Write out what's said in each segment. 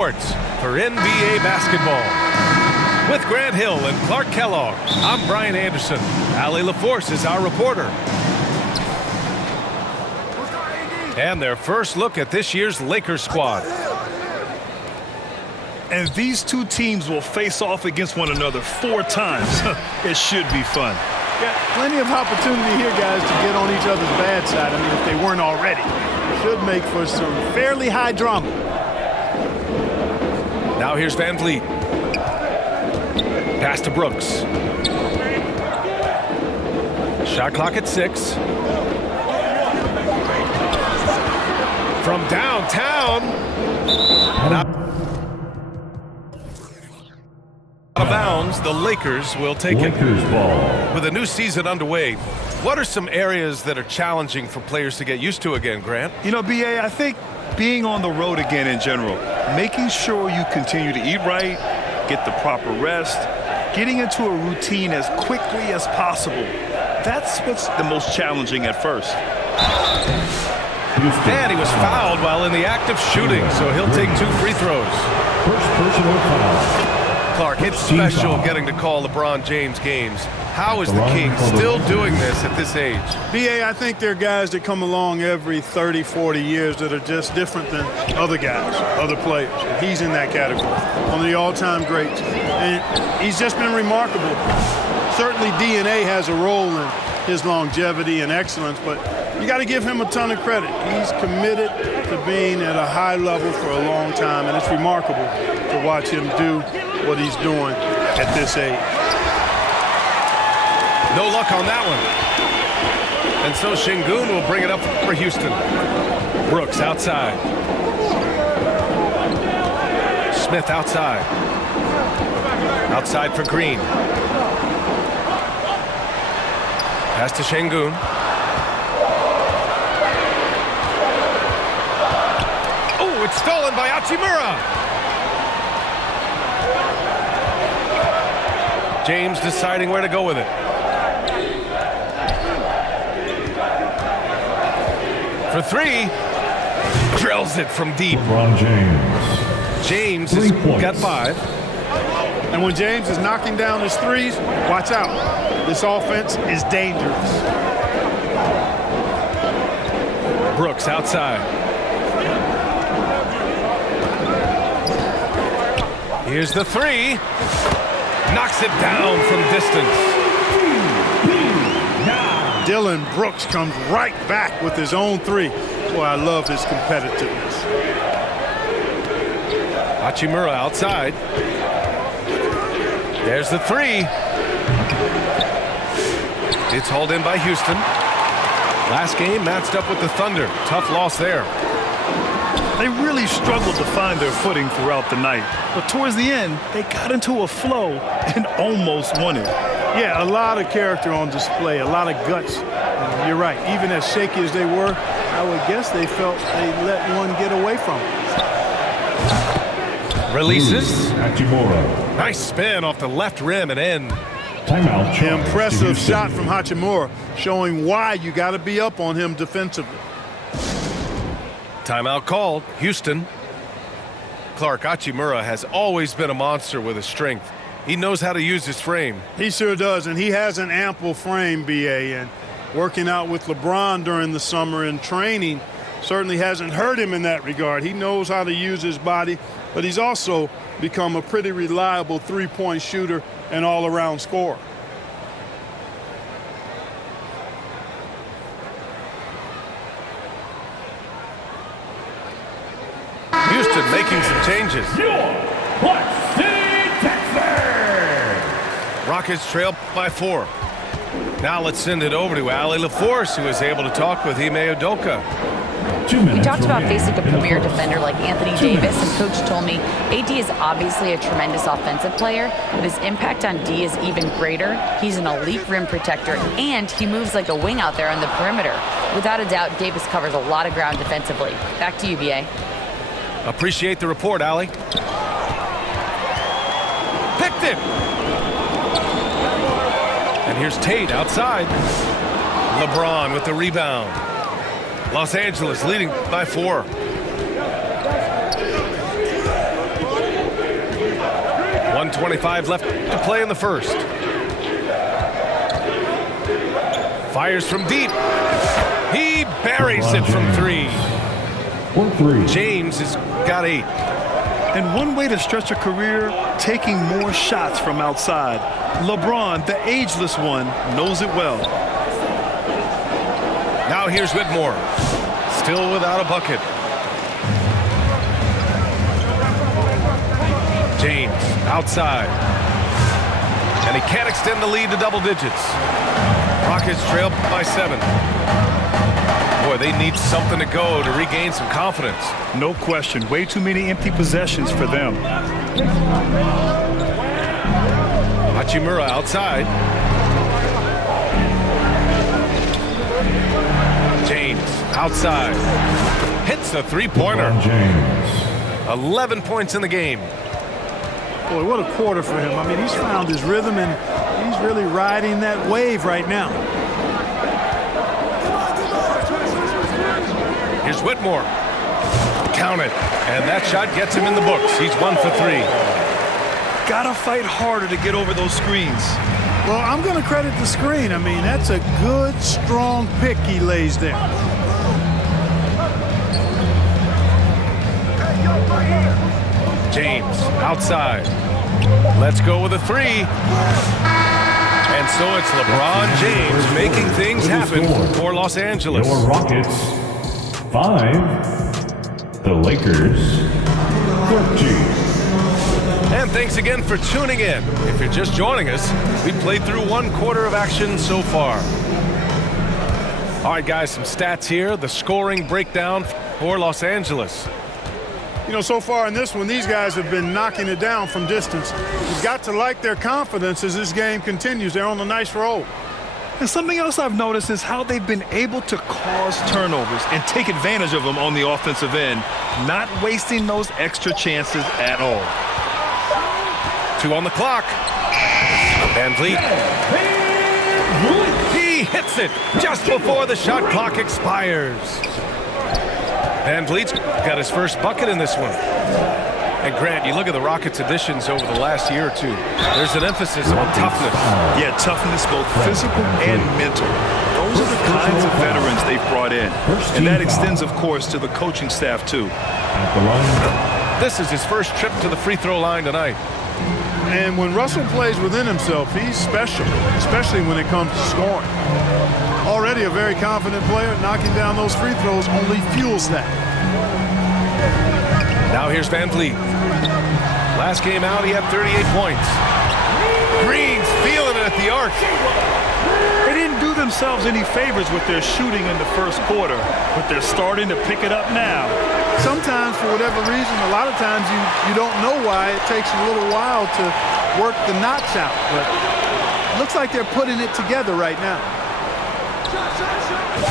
Sports for NBA basketball. With Grant Hill and Clark Kellogg, I'm Brian Anderson. Allie LaForce is our reporter. And their first look at this year's Lakers squad. And these two teams will face off against one another 4 times. It should be fun. Yeah, plenty of opportunity here, guys, to get on each other's bad side. I mean, if they weren't already. Should make for some fairly high drama. Now here's Van Vliet. Pass to Brooks. Shot clock at 6. From downtown. And out of bounds, the Lakers will take it. Ball. With a new season underway, what are some areas that are challenging for players to get used to again, Grant? You know, B.A., I think being on the road again in general, making sure you continue to eat right, get the proper rest, getting into a routine as quickly as possible. That's what's the most challenging at first. And he was fouled while in the act of shooting, so he'll take 2 free throws. First personal foul. Clark, it's special getting to call LeBron James games. How is the King still doing this at this age? B.A., I think there are guys that come along every 30, 40 years that are just different than other guys, other players. And he's in that category, one of the all-time greats. And he's just been remarkable. Certainly DNA has a role in his longevity and excellence, but you got to give him a ton of credit. He's committed to being at a high level for a long time, and it's remarkable to watch him do what he's doing at this age. No luck on that one. And so Şengün will bring it up for Houston. Brooks outside. Smith outside. Outside for Green. Pass to Şengün. Oh, it's stolen by Hachimura. James deciding where to go with it. For 3, drills it from deep. LeBron James. James has got 5. And when James is knocking down his threes, watch out. This offense is dangerous. Brooks outside. Here's the 3. Knocks it down from distance. Dillon Brooks comes right back with his own 3. Boy, I love his competitiveness. Hachimura outside. There's the 3. It's hauled in by Houston. Last game matched up with the Thunder. Tough loss there. They really struggled to find their footing throughout the night. But towards the end, they got into a flow and almost won it. Yeah, a lot of character on display, a lot of guts. You're right. Even as shaky as they were, I would guess they felt they let one get away from them. Releases. Hachimura. Nice spin off the left rim and in. Timeout. charge Impressive to Houston. shot from Hachimura, showing why you got to be up on him defensively. Timeout called. Houston. Clark, Hachimura has always been a monster with his strength. He knows how to use his frame. He sure does, and he has an ample frame, B.A., and working out with LeBron during the summer and training certainly hasn't hurt him in that regard. He knows how to use his body, but he's also become a pretty reliable three-point shooter and all-around scorer. Houston making some changes. Rockets trail by 4. Now let's send it over to Allie LaForce, who is able to talk with Ime Udoka. We talked about facing a premier defender like Anthony Davis, and Coach told me AD is obviously a tremendous offensive player, but his impact on D is even greater. He's an elite rim protector, and he moves like a wing out there on the perimeter. Without a doubt, Davis covers a lot of ground defensively. Back to you, B.A. Appreciate the report, Allie. Picked it. And here's Tate outside. LeBron with the rebound. Los Angeles leading by 4. 1:25 left to play in the first. Fires from deep. He buries it from 3. 4-3. James has got 8. And one way to stretch a career, taking more shots from outside. LeBron, the ageless one, knows it well. Now here's Whitmore. Still without a bucket. James outside. And he can't extend the lead to double digits. Rockets trail by 7. Boy, they need something to go to regain some confidence. No question. Way too many empty possessions for them. Hachimura outside. James outside. Hits a three-pointer. LeBron James. 11 points in the game. Boy, what a quarter for him. I mean, he's found his rhythm, and he's really riding that wave right now. Here's Whitmore. Count it. And that shot gets him in the books. He's 1 for 3. Gotta fight harder to get over those screens. Well, I'm going to credit the screen. I mean, that's a good, strong pick he lays there. James outside. Let's go with a 3. And so it's LeBron James making things happen for Los Angeles. Your Rockets 5. The Lakers 13. And thanks again for tuning in. If you're just joining us, we played through 1 quarter of action so far. All right, guys, some stats here. The scoring breakdown for Los Angeles. You know, so far in this one, these guys have been knocking it down from distance. You've got to like their confidence as this game continues. They're on a nice roll. And something else I've noticed is how they've been able to cause turnovers and take advantage of them on the offensive end, not wasting those extra chances at all. 2 on the clock. Van Vliet. He hits it just before the shot clock expires. Van Vliet's got his first bucket in this one. And Grant, you look at the Rockets' additions over the last year or two. There's an emphasis on toughness. Yeah, toughness, both physical and mental. Those are the kinds of veterans they've brought in. And that extends, of course, to the coaching staff, too. At the line. This is his first trip to the free throw line tonight. And when Russell plays within himself, he's special, especially when it comes to scoring. Already a very confident player, knocking down those free throws only fuels that. Now here's Van Vliet. Last game out, he had 38 points. Green's feeling it at the arc. They didn't do themselves any favors with their shooting in the first quarter, but they're starting to pick it up now. Sometimes, for whatever reason, a lot of times you don't know why. It takes a little while to work the knots out, but it looks like they're putting it together right now.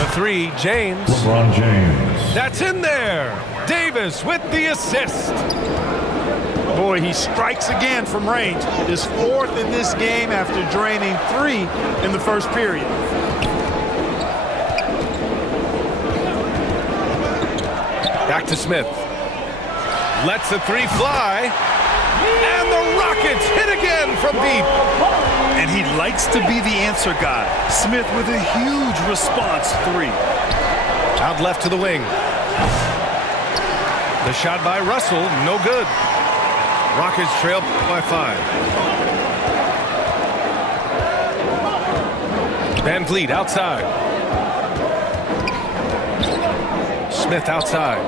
The 3, James. LeBron James. That's in there. Davis with the assist. Boy, he strikes again from range. His 4th in this game after draining 3 in the first period. Back to Smith. Lets the 3 fly. And the Rockets hit again from deep. And he likes to be the answer guy. Smith with a huge response 3. Out left to the wing. The shot by Russell, no good. Rockets trail by 5. Van Vliet outside. Smith outside.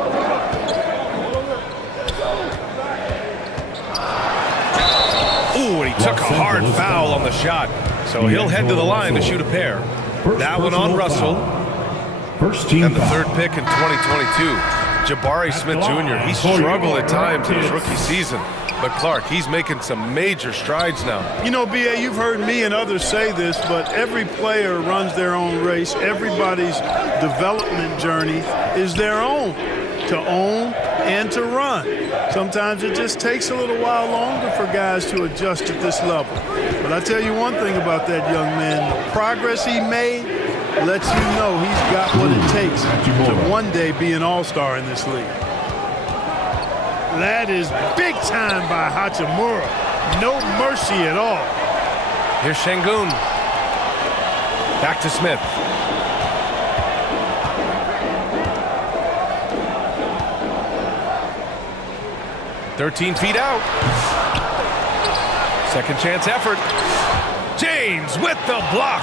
Ooh, and he took a hard foul on the shot. So he'll head to the line to shoot a pair. That one on Russell. First team And the foul. 3rd pick in 2022. Jabari Smith Jr. He struggled at times in his rookie season. But Clark, he's making some major strides now. You know, B.A., you've heard me and others say this, but every player runs their own race. Everybody's development journey is their own, to own and to run. Sometimes it just takes a little while longer for guys to adjust at this level. But I tell you one thing about that young man, the progress he made lets you know he's got what it takes to one day be an all-star in this league. That is big time by Hachimura. No mercy at all. Here's Şengün. Back to Smith. "13 feet out. Second chance effort. James with the block.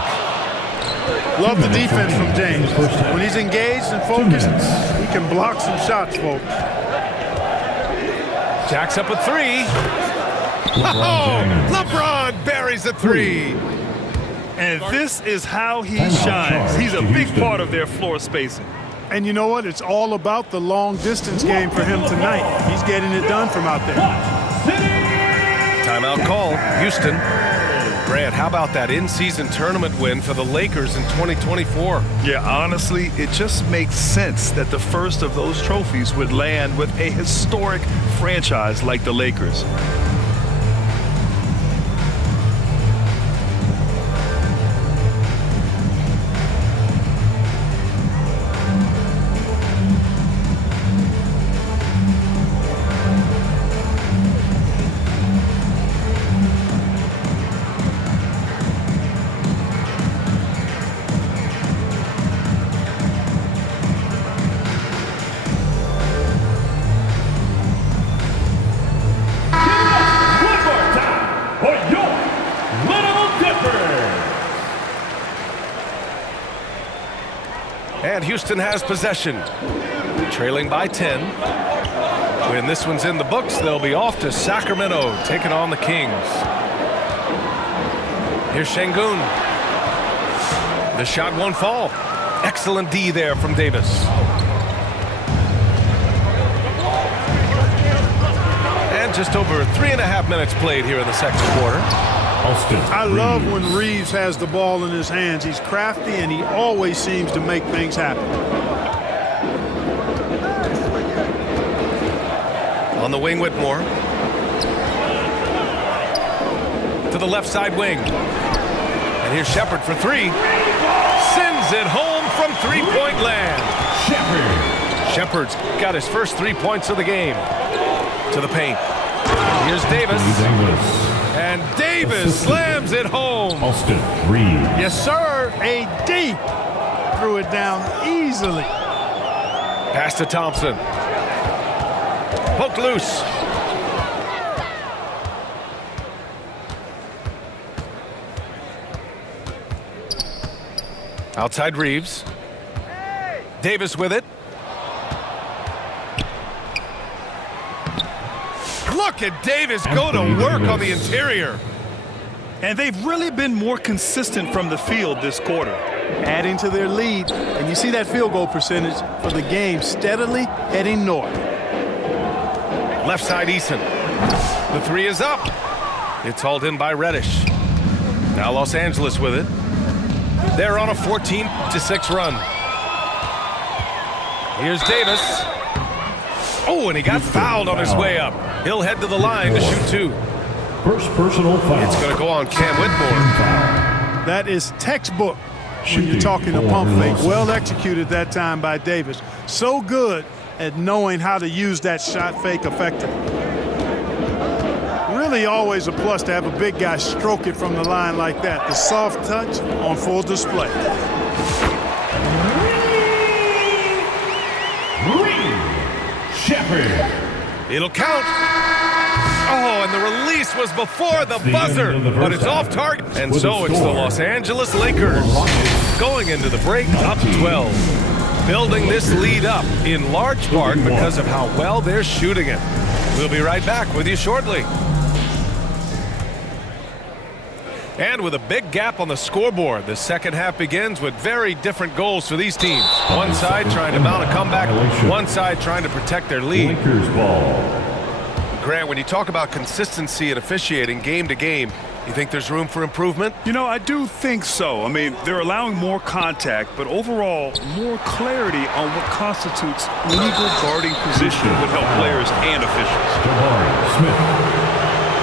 Love the defense from James. When he's engaged and focused, he can block some shots, folks. Jacks up a three. LeBron buries a three. And this is how he shines. He's a big part of their floor spacing. And you know what? It's all about the long distance game for him tonight. He's getting it done from out there. Timeout call, Houston. Grant, how about that in-season tournament win for the Lakers in 2024? Yeah, honestly, it just makes sense that the first of those trophies would land with a historic franchise like the Lakers. And Houston has possession, trailing by 10. When this one's in the books, they'll be off to Sacramento, taking on the Kings. Here's Şengün. The shot won't fall. Excellent D there from Davis. And just over 3.5 minutes played here in the second quarter. I love when Reeves has the ball in his hands. He's crafty, and he always seems to make things happen. On the wing, Whitmore. To the left side wing. And here's Shepherd for three. Sends it home from three-point land. Shepherd's got his first 3 points of the game. To the paint. Here's Davis. And Davis slams it home. Austin Reeves. Yes, sir. AD threw it down easily. Pass to Thompson. Poked loose. Outside Reeves. Davis with it. Look at Davis go to work on the interior. And they've really been more consistent from the field this quarter. Adding to their lead, and you see that field goal percentage for the game steadily heading north. Left side Eason. The three is up. It's hauled in by Reddish. Now Los Angeles with it. They're on a 14-6 run. Here's Davis. Oh, and he got fouled on his way up. He'll head to the line to shoot two. First personal foul. It's going to go on Cam Whitmore. That is textbook when you're talking a pump fake. Well executed that time by Davis. So good at knowing how to use that shot fake effectively. Really always a plus to have a big guy stroke it from the line like that. The soft touch on full display. Shepherd. It'll count. Oh, and the release was before the buzzer, but it's off target. And so it's the Los Angeles Lakers going into the break up 12. Building this lead up in large part because of how well they're shooting it. We'll be right back with you shortly. And with a big gap on the scoreboard, the second half begins with very different goals for these teams. One side trying to mount a comeback, one side trying to protect their lead. Lakers ball. Grant, when you talk about consistency and officiating game to game, you think there's room for improvement? You know, I do think so. I mean, they're allowing more contact, but overall, more clarity on what constitutes legal guarding position would help players and officials.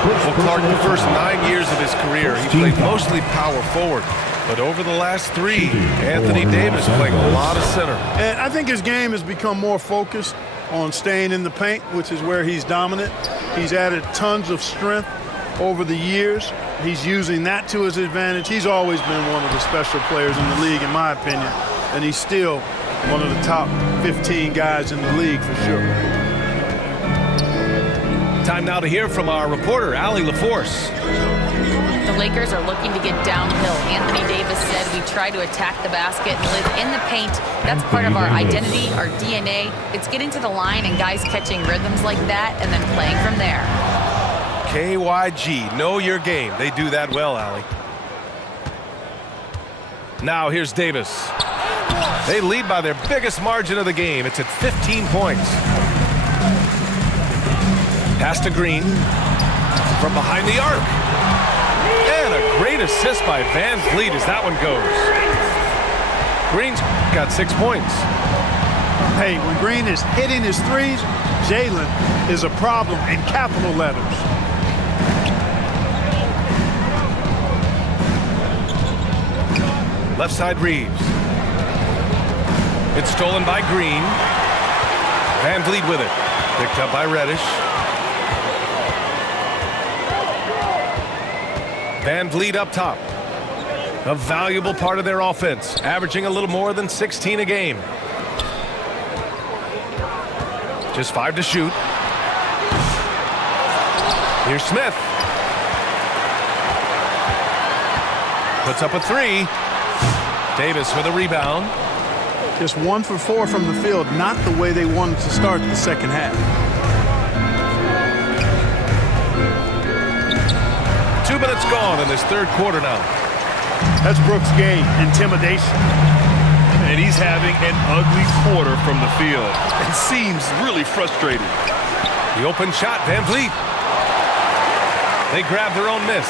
Well, Clark, the first 9 years of his career, he played mostly power forward. But over the last three, Anthony Davis playing a lot of center. And I think his game has become more focused. on staying in the paint, which is where he's dominant. He's added tons of strength over the years. He's using that to his advantage. He's always been one of the special players in the league, in my opinion, and he's still one of the top 15 guys in the league for sure. Time now to hear from our reporter, Allie LaForce. The Lakers are looking to get downhill. Anthony Davis said we try to attack the basket and live in the paint. That's part of our identity, our DNA. It's getting to the line and guys catching rhythms like that and then playing from there. KYG, know your game. They do that well, Allie. Now here's Davis. They lead by their biggest margin of the game. It's at 15 points. Pass to Green. From behind the arc. And a great assist by Van Vliet as that one goes. Green's got 6 points. Hey, when Green is hitting his threes, Jalen is a problem in capital letters. Left side Reeves. It's stolen by Green. Van Vliet with it. Picked up by Reddish. Van Vliet up top. A valuable part of their offense, averaging a little more than 16 a game. Just 5 to shoot. Here's Smith. Puts up a 3. Davis with a rebound. Just 1 for 4 from the field, not the way they wanted to start the second half. 2 minutes gone in this third quarter now. That's Brooks' game, intimidation. And he's having an ugly quarter from the field. It seems really frustrated. The open shot, Van Vliet. They grab their own miss.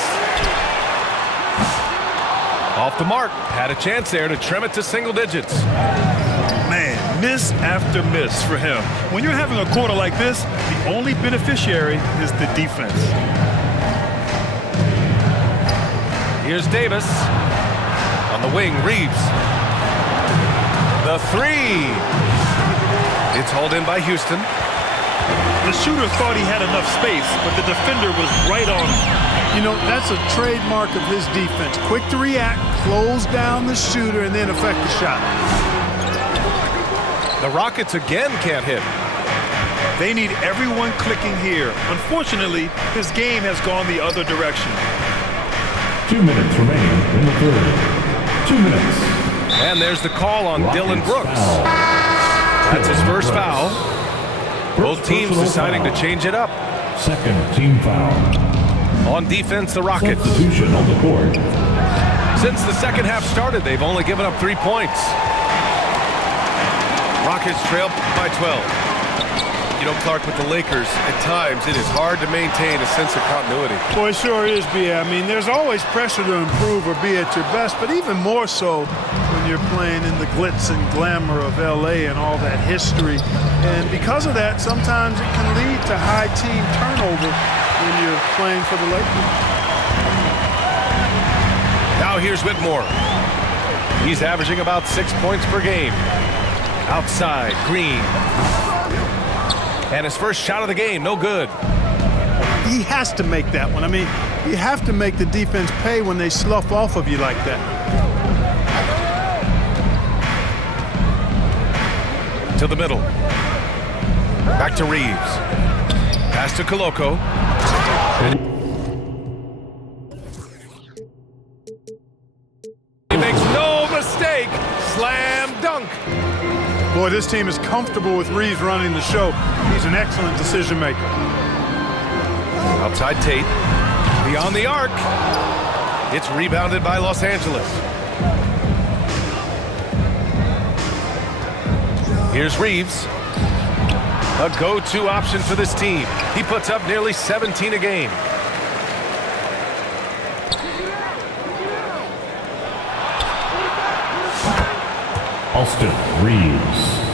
Off the mark. Had a chance there to trim it to single digits. Man, miss after miss for him. When you're having a quarter like this, the only beneficiary is the defense. Here's Davis. On the wing, Reeves. The 3. It's hauled in by Houston. The shooter thought he had enough space, but the defender was right on him. You know, that's a trademark of his defense. Quick to react, close down the shooter, and then affect the shot. The Rockets again can't hit. They need everyone clicking here. Unfortunately, his game has gone the other direction. 2 minutes remaining in the third. 2 minutes. And there's the call on Dylan Brooks. Foul. That's his first foul. Both teams personal deciding to foul. change it up. Second team foul. On defense, the Rockets. Substitution on the court. Since the second half started, they've only given up 3 points. Rockets trail by 12. You know, Clark, with the Lakers, at times it is hard to maintain a sense of continuity. Boy, it sure is, B.A. I mean, there's always pressure to improve or be at your best, but even more so when you're playing in the glitz and glamour of L.A. and all that history. And because of that, sometimes it can lead to high team turnover when you're playing for the Lakers. Now here's Whitmore. He's averaging about 6 points per game. Outside, Green. And his first shot of the game, no good. He has to make that one. I mean, you have to make the defense pay when they slough off of you like that. To the middle. Back to Reeves. Pass to Koloko. He makes no mistake. Slam dunk. Boy, this team is comfortable with Reeves running the show. He's an excellent decision maker. Outside Tate. Beyond the arc. It's rebounded by Los Angeles. Here's Reeves. A go-to option for this team. He puts up nearly 17 a game. Austin Reeves.